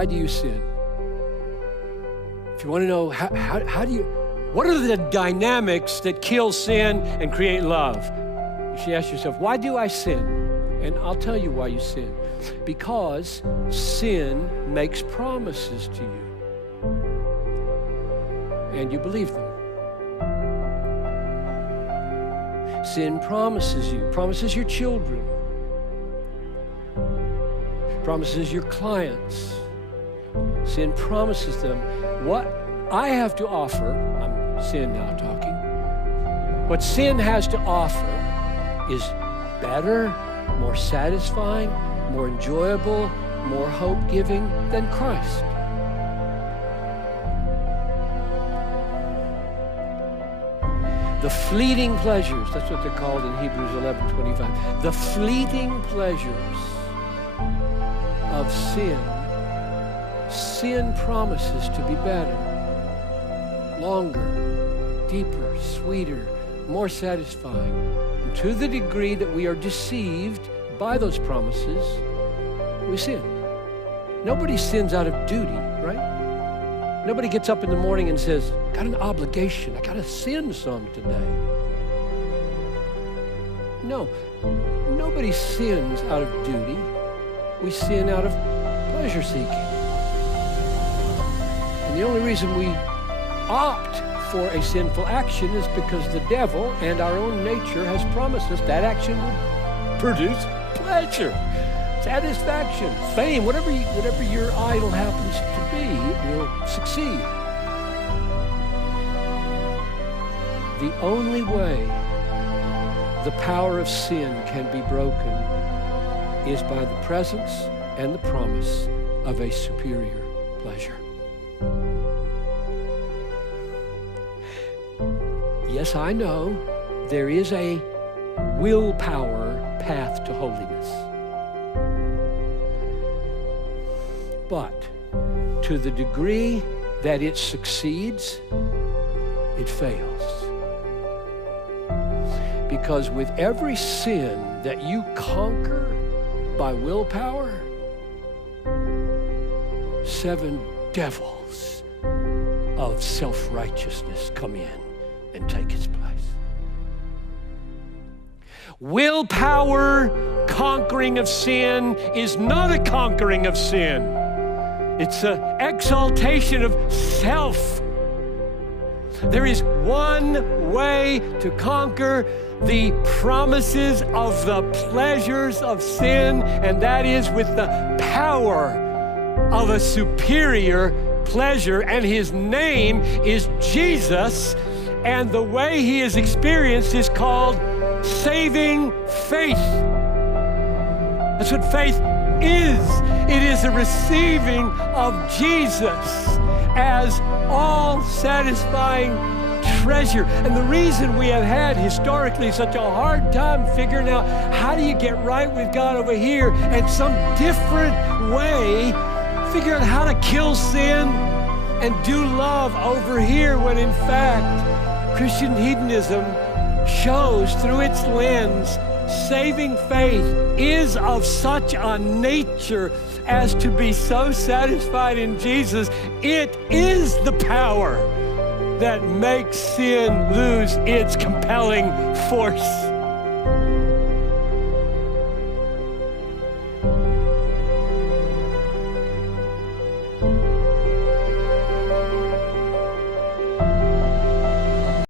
why do you sin? If you want to know what are the dynamics that kill sin and create love? You should ask yourself, why do I sin? And I'll tell you why you sin. Because sin makes promises to you. And you believe them. Sin promises you, promises your children, promises your clients. Sin promises them what I have to offer. I'm sin now talking. What sin has to offer is better, more satisfying, more enjoyable, more hope-giving than Christ. The fleeting pleasures, that's what they're called in Hebrews 11:25. The fleeting pleasures of sin. Sin promises to be better, longer, deeper, sweeter, more satisfying. And to the degree that we are deceived by those promises, we sin. Nobody sins out of duty, right? Nobody gets up in the morning and says, got an obligation, I got to sin some today. No, nobody sins out of duty. We sin out of pleasure seeking. And the only reason we opt for a sinful action is because the devil and our own nature has promised us that action will produce pleasure, satisfaction, fame, whatever your idol happens to be, will succeed. The only way the power of sin can be broken is by the presence and the promise of a superior pleasure. Yes, I know there is a willpower path to holiness. But to the degree that it succeeds, it fails. Because with every sin that you conquer by willpower, 7 devils of self-righteousness come in and take its place. Willpower conquering of sin is not a conquering of sin. It's an exaltation of self. There is one way to conquer the promises of the pleasures of sin, and that is with the power of a superior pleasure, and his name is Jesus, and the way he is experienced is called saving faith. That's what faith is. It is a receiving of Jesus as all-satisfying treasure. And the reason we have had historically such a hard time figuring out how do you get right with God over here and some different way, figure out how to kill sin and do love over here, when in fact Christian hedonism shows through its lens saving faith is of such a nature as to be so satisfied in Jesus. It is the power that makes sin lose its compelling force.